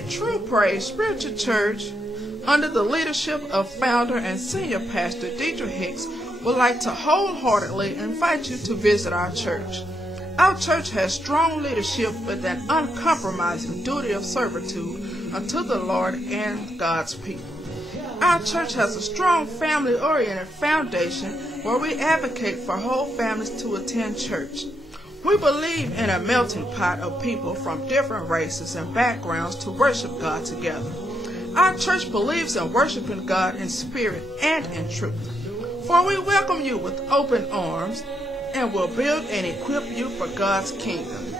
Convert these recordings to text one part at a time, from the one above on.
at True Praise Spiritual Church, under the leadership of founder and senior pastor Dettra Hicks, would like to wholeheartedly invite you to visit our church. Our church has strong leadership with an uncompromising duty of servitude unto the Lord and God's people. Our church has a strong family-oriented foundation where we advocate for whole families to attend church. We believe in a melting pot of people from different races and backgrounds to worship God together. Our church believes in worshiping God in spirit and in truth. For we welcome you with open arms and will build and equip you for God's kingdom.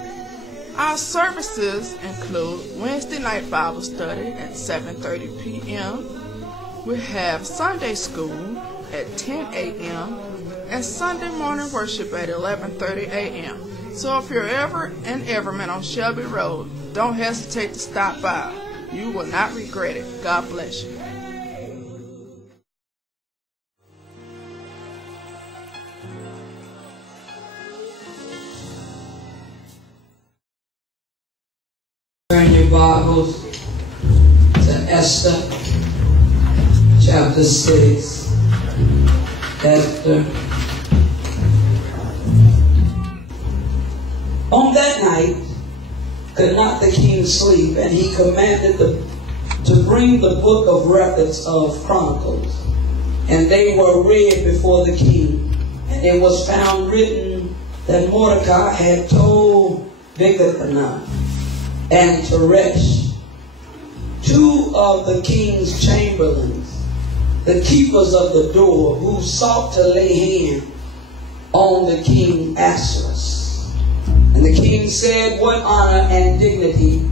Our services include Wednesday night Bible study at 7:30 p.m. We have Sunday school at 10 a.m. and Sunday morning worship at 11:30 a.m. So if you're ever in Everman on Shelby Road, don't hesitate to stop by. You will not regret it. God bless you. Turn your Bibles to Esther, chapter 6. Esther. On that night could not the king sleep, and he commanded to bring the book of records of Chronicles. And they were read before the king. And it was found written that Mordecai had told Bigthana and Teresh, two of the king's chamberlains, the keepers of the door, who sought to lay hand on the king Ahasuerus. And the king said, what honor and dignity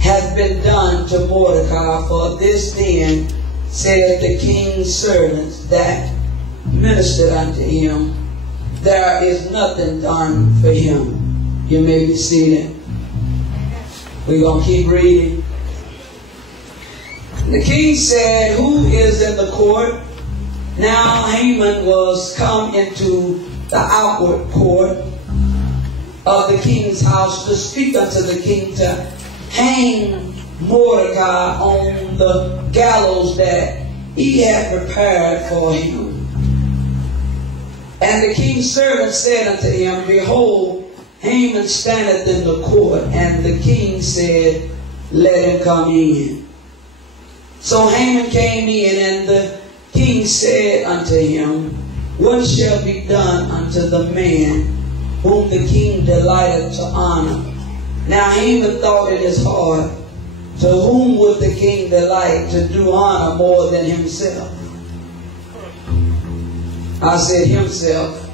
hath been done to Mordecai? For this then said the king's servants that ministered unto him, there is nothing done for him. You may be seated. We're going to keep reading. The king said, who is in the court? Now Haman was come into the outward court of the king's house to speak unto the king to hang Mordecai on the gallows that he had prepared for him. And the king's servant said unto him, behold, Haman standeth in the court. And the king said, let him come in. So Haman came in, and the king said unto him, what shall be done unto the man whom the king delighted to honor? Now Haman thought in his heart, to whom would the king delight to do honor more than himself? I said himself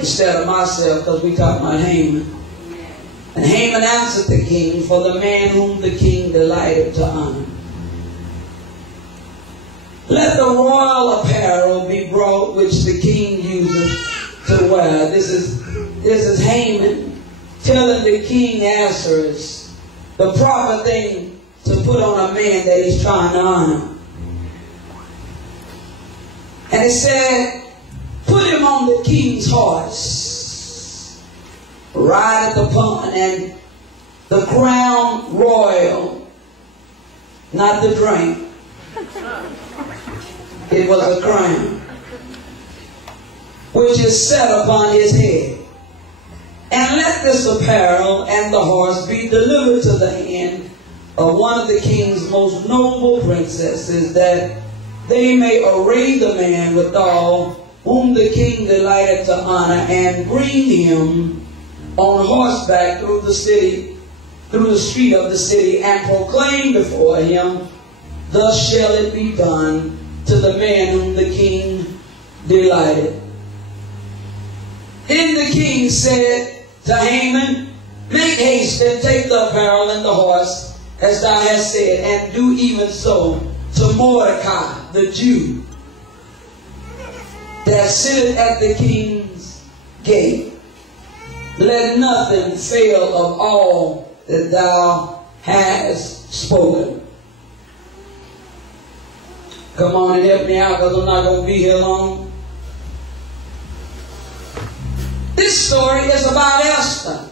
instead of myself, because we talk about Haman. And Haman answered the king, for the man whom the king delighted to honor. Let the royal apparel be brought which the king uses to wear. This is Haman telling the king Ahasuerus the proper thing to put on a man that he's trying to honor. And it said, put him on the king's horse, ride upon, and the crown royal, not the drink. It was a crown, which is set upon his head. And let this apparel and the horse be delivered to the hand of one of the king's most noble princesses, that they may array the man withal, whom the king delighted to honor, and bring him on horseback through the city, through the street of the city, and proclaim before him, thus shall it be done to the man whom the king delighted. Then the king said to Haman, make haste and take the apparel and the horse, as thou hast said, and do even so to Mordecai the Jew, that sitteth at the king's gate. Let nothing fail of all that thou hast spoken. Come on and help me out, because I'm not going to be here long. This story is about Esther.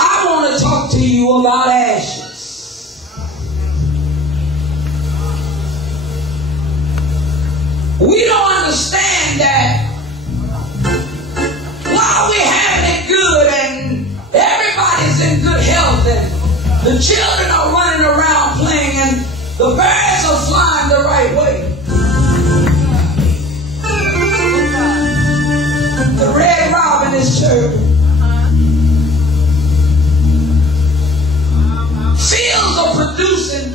I want to to talk to you about ashes. We don't understand that while we're having it good and everybody's in good health and the children are running around playing and the birds are flying the right way, the red robin is chirping. Fields are producing.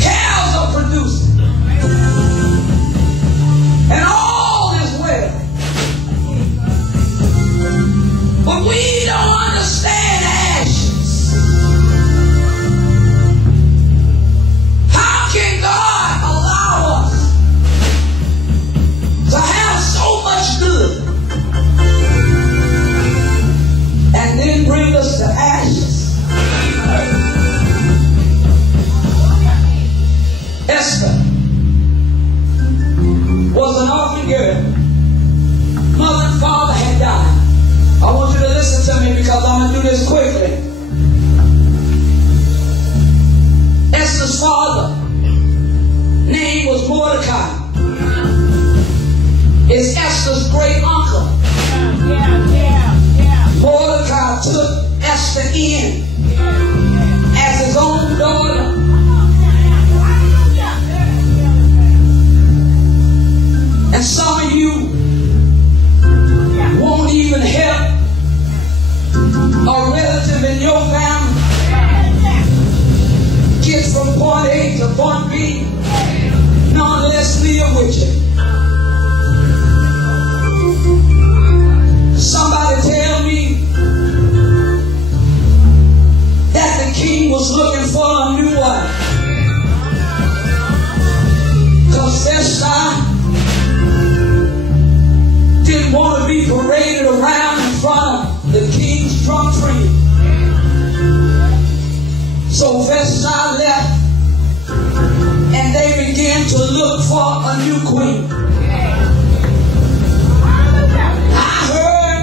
Cows are producing. And all is well. But we don't understand ashes. How can God allow us to have so much good and then bring us to ashes? Esther was an orphan girl. Mother and father had died. I want you to listen to me because I'm going to do this quickly. Esther's father, name was Mordecai, is Esther's great uncle. Mordecai took Esther in as his own daughter. And some of you won't even help a relative in your family get from point A to point B, none less live with you. Somebody tell me that the king was looking for a new wife. Because Esther didn't want to be paraded around in front of the king's drunk friend. So Vashti left and they began to look for a new queen. I heard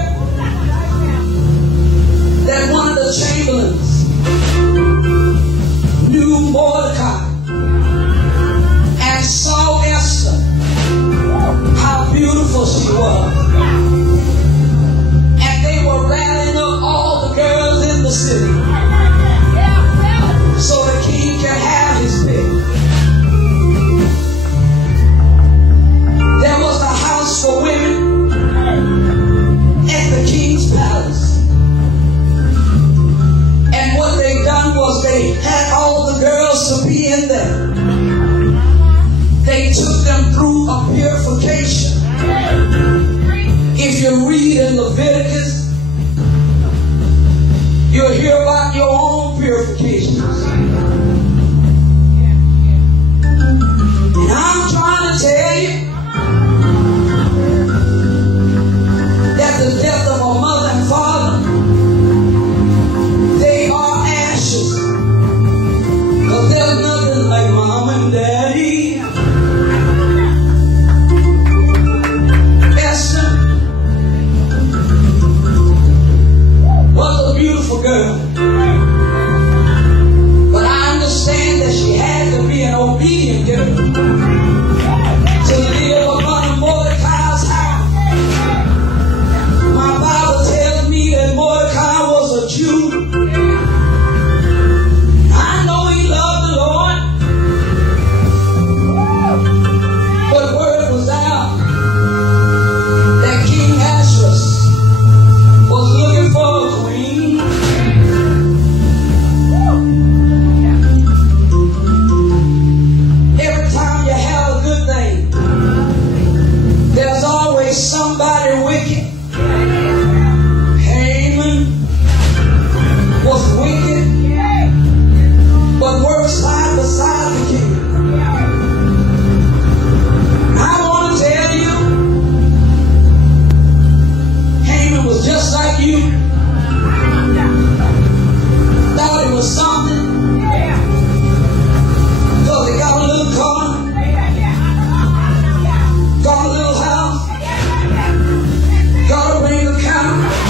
that one of the chamberlains knew Mordecai and saw Esther, how beautiful she was. And they were rallying up all the girls in the city so the king can have his pick. There was a house for women at the king's palace. And what they done was they had all the girls to be in there. They took them through a purification. If you read in Leviticus, you'll hear about your own purifications. And I'm trying to tell you that the death of a mother and father, they are ashes. Because there's nothing like mom and daddy. Esther was a beautiful girl. But I understand that she had to be an obedient girl to live upon Mordecai's house. My Bible tells me that Mordecai was a Jew. I know he loved the Lord, but word was out that King Ahasuerus was looking for a queen. Every time you have a good thing, there's always somebody wicked. Haman was wicked, but worked side by side the king. I want to tell you, Haman was just like you. Thought it was something because he got a little car, got a little house, got a bank account.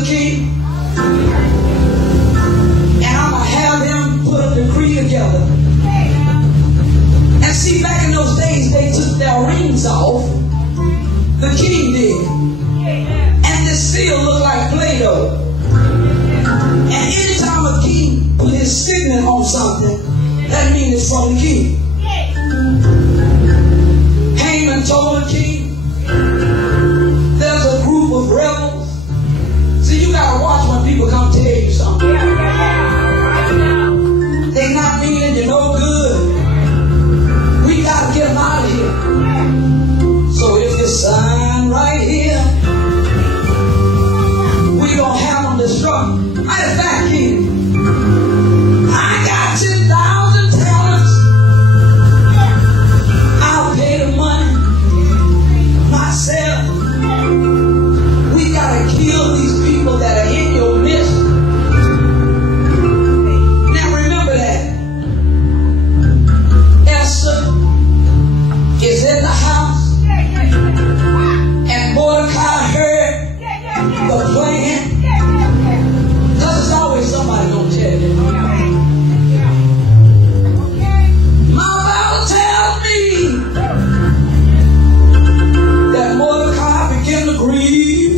the king, and I'm going to have him put a decree together. And see, back in those days, they took their rings off. The king did. And this seal looked like Play-Doh. And anytime a king put his signet on something, that means it's from the king. Haman told the king, there's a group of rebels. See, you got to watch when people come tell you something. They not meaning you no good. We got to get them out of here. So if you sign right here, we going to have them destroyed. Matter of fact, king, I got 10,000 talents. I'll pay the money myself. We got to kill these people that are in your midst. Now remember that Esther is in the house, and Mordecai heard the plan. Because there's always somebody gonna tell you. My Bible tells me that Mordecai began to grieve.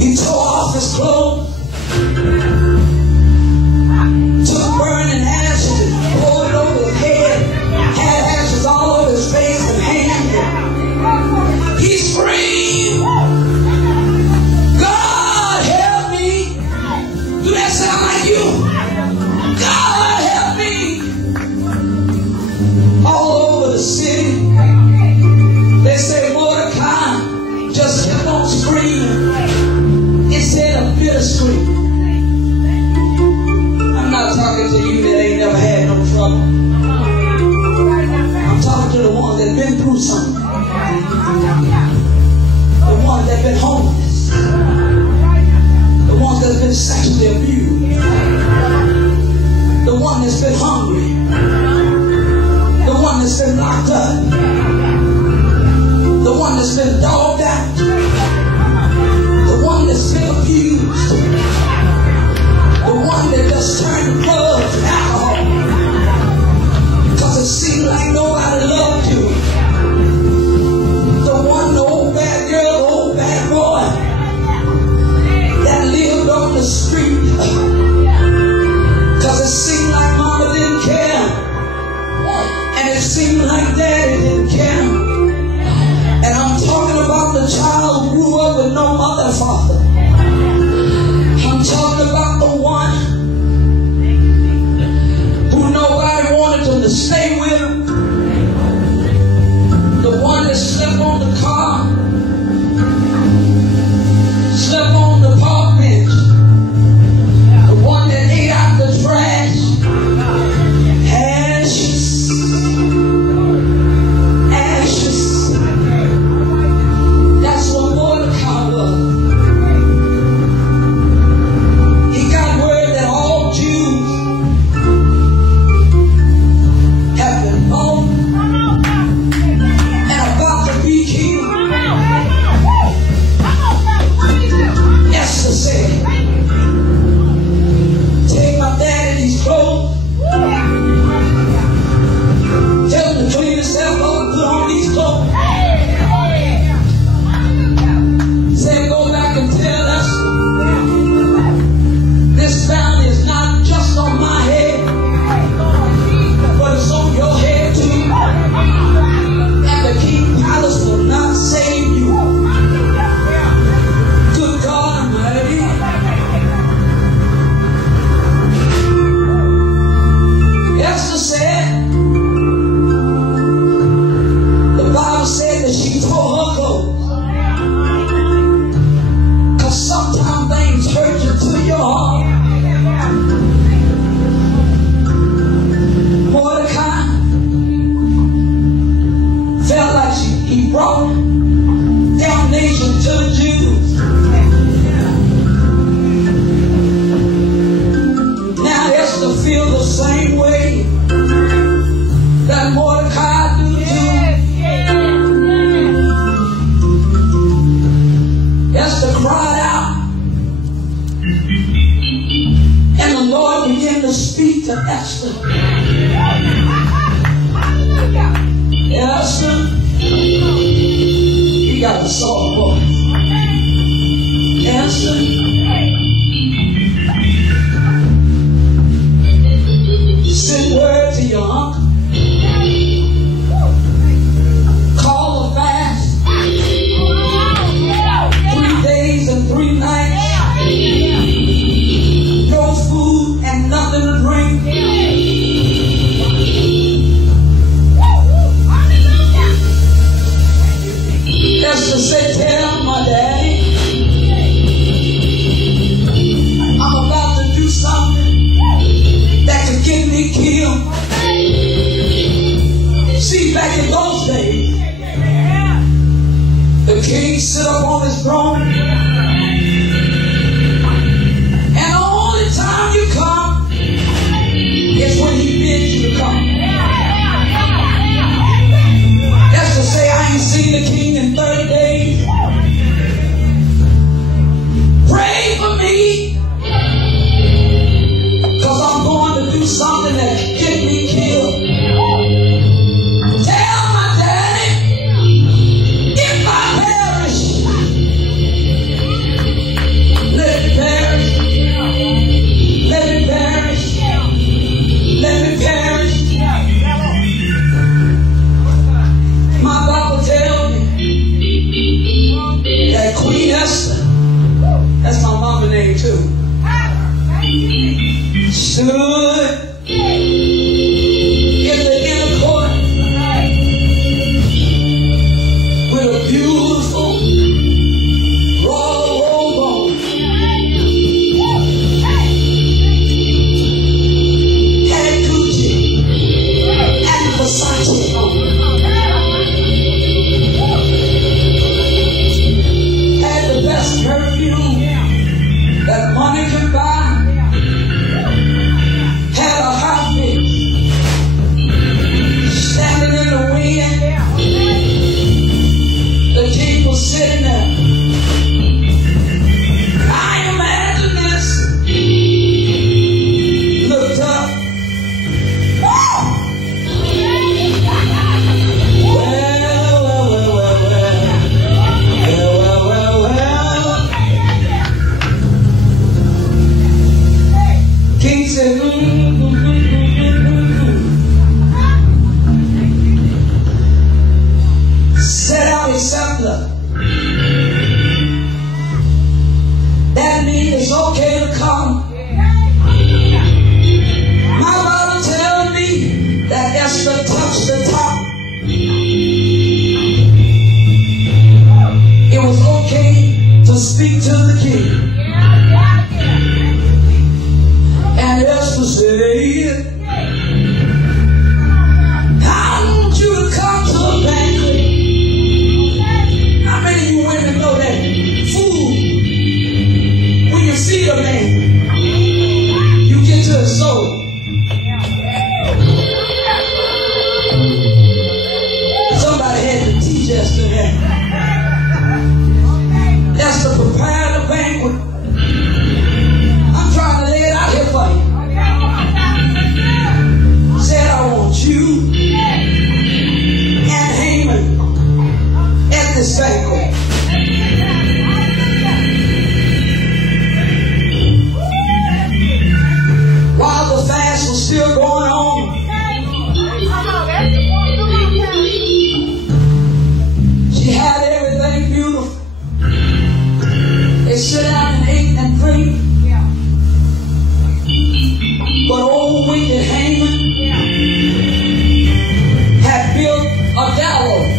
He tore off his clothes, took burning ashes and poured it over his head, had ashes all over his face and hands. He screamed, God help me. Do that sound like you? God help me. All over the city, they say Mordecai just kept on screaming. It said a bitter scream. I'm not talking to you that ain't never had no trouble. I'm talking to the ones that been through something. The ones that been homeless. The ones that's been sexually abused. The one that's been hungry. The one that's been locked up. The one that's been dogged out. The one that's been abused. The one that just turned drugs and alcohol. Because it seemed like nobody loved you. The one, the old bad girl, the old bad boy that lived on the street. Because it seemed like mama didn't care. And it seemed like daddy didn't care. And I'm talking about the child who grew up with no mother and father. I'm talking about the one who nobody wanted them to stay with him. The one that slept on the car, slept on the park bench. The one that ate out the trash. Ashes. Ashes. That's what Mordecai was. Esther cried out, and the Lord began to speak to Esther. Esther, he got a soft voice. Esther, send word to your uncle. Call a fast. 3 days and 3 nights. No food and nothing to drink. Esther said, tell my daddy I'm about to do something that could get me killed. See, back in those days, the king sit up on his throne, and the only time you come is when he bids you to come. That's to say, I ain't seen the king in 30 days. Pray for me, because I'm going to do something that can get me killed. Tell my daddy, if I perish, let me perish. Let me perish. Let me perish. My Bible tells me that Queen Esther, that's my mama's name too, stood in the inner court with a beautiful royal robe on, had Gucci and Versace on, had the best perfume that money could buy. Had a hot bitch standing in the wind. The king was sitting there. I imagine this. Looked up. Oh! Well. King said, set out his scepter. That means it's okay to come. My Bible tells me that Esther touched the top. It was okay to speak to the king. And Esther said, I want you to come to a banquet. How many of you women know that food, when you feed a man, you get to his soul? Somebody had to teach Esther that. Esther prepared a banquet. I'm trying to lay it out here for you. Said, I want you and Haman at this banquet. While the fast was still going on, she had everything beautiful. They sat down and ate and drank. But old wicked Haman had built a gallows,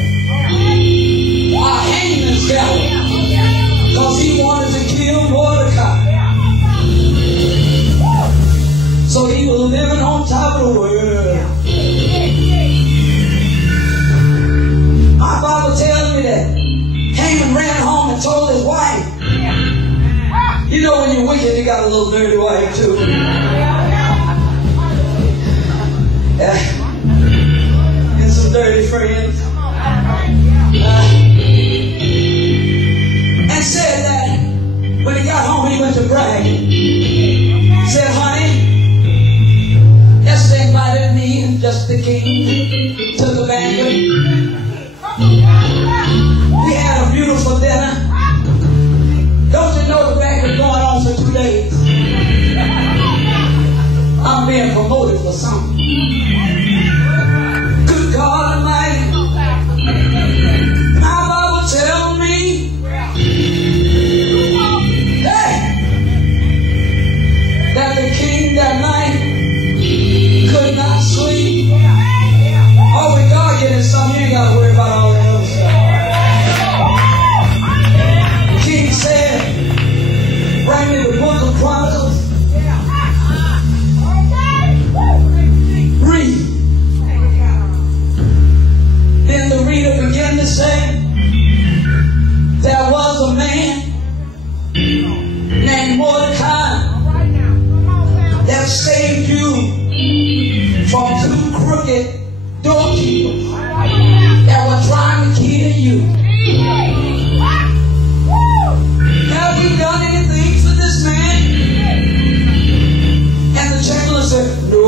a hangman's gallows, because he wanted to kill Mordecai. So he was living on top of the world. My Bible tells me that Haman ran home and told his wife. You know when you're wicked, you got a little dirty wife too. And some dirty friends. And said that went to bragging. Said, honey, yesterday invited me and just the king to the banquet. We had a beautiful dinner. Don't you know the banquet going on for 2 days? I'm being promoted for something. Good God Almighty. My Bible tells me, hey, that the king that night could not sleep. Oh, when God get in something, you ain't got to worry about all that other stuff. The king said, bring me the book of Chronicles. Read. Then the reader began to say, there was a man named Mordecai that saved you from 2 crooked doorkeepers that were trying to kill you. Have you done anything for this man? And the chamberlain said, no.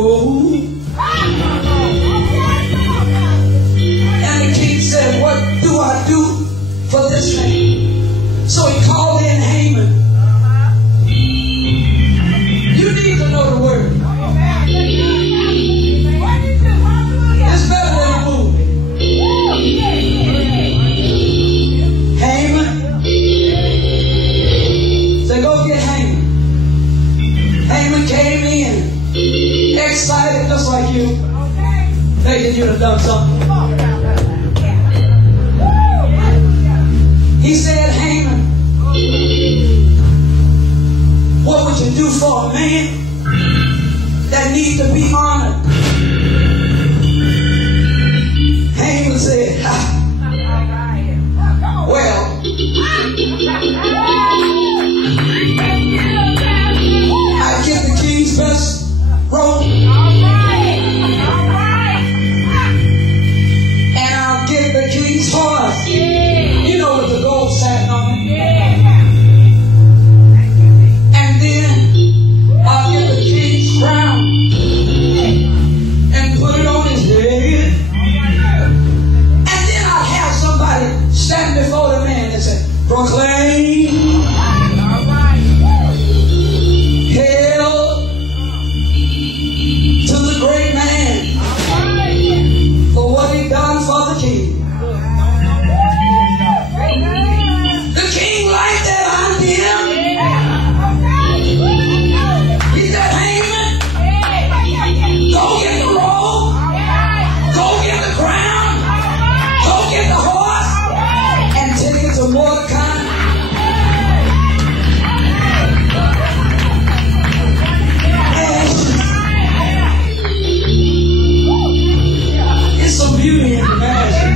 And the king said, what do I do for this man? So he called in Haman. You need to know the word. It's better than a movie. Haman. So go get Haman. Haman came in, excited just like you, thinking you'd have done something. He said, Haman, what would you do for a man that needs to be honored? Haman said, well, I get the king's best robe, and I'll get the king's horse. You know, with the gold satin on it. And then I'll get the king's crown and put it on his head. And then I'll have somebody stand before the man and say, proclaim hail to the great man for what he done for the king. The king liked that idea. He said, Haman, go get the robe, go get the crown, go get the horse, and take it to Mordecai. It's some beauty in the magic.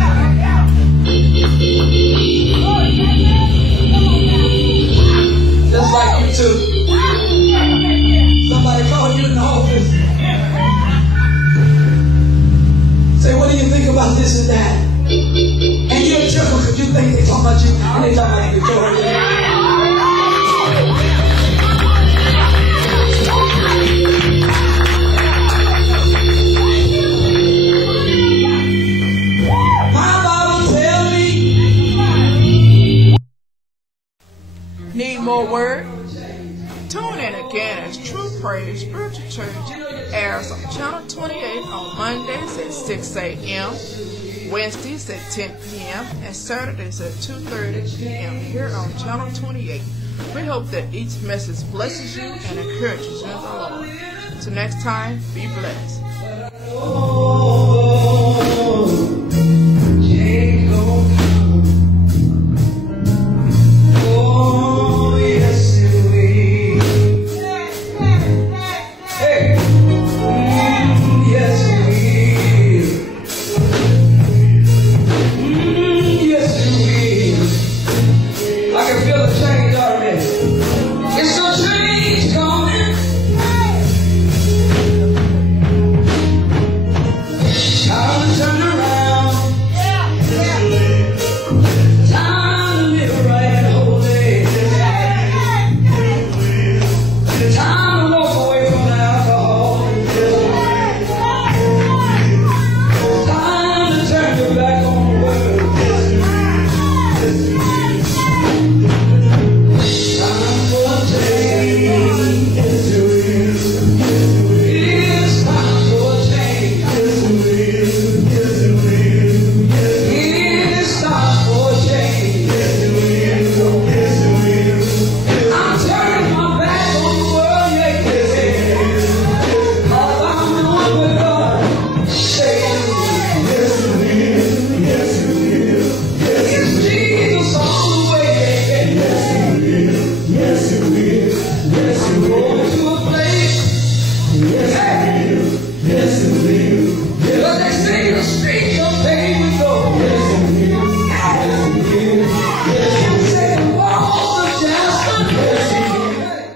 Just like you too. Somebody called you in the office. Say, what do you think about this and that? And you're a chuckle because you think they talking about you and they talking about Victoria. My Bible tells me. Need more word? Tune in again as True Praise Spiritual Church airs on Channel 28 on Mondays at 6 a.m., Wednesdays at 10 p.m., and Saturdays at 2:30 p.m. here on Channel 28. We hope that each message blesses you and encourages you in the Lord. Till next time, be blessed.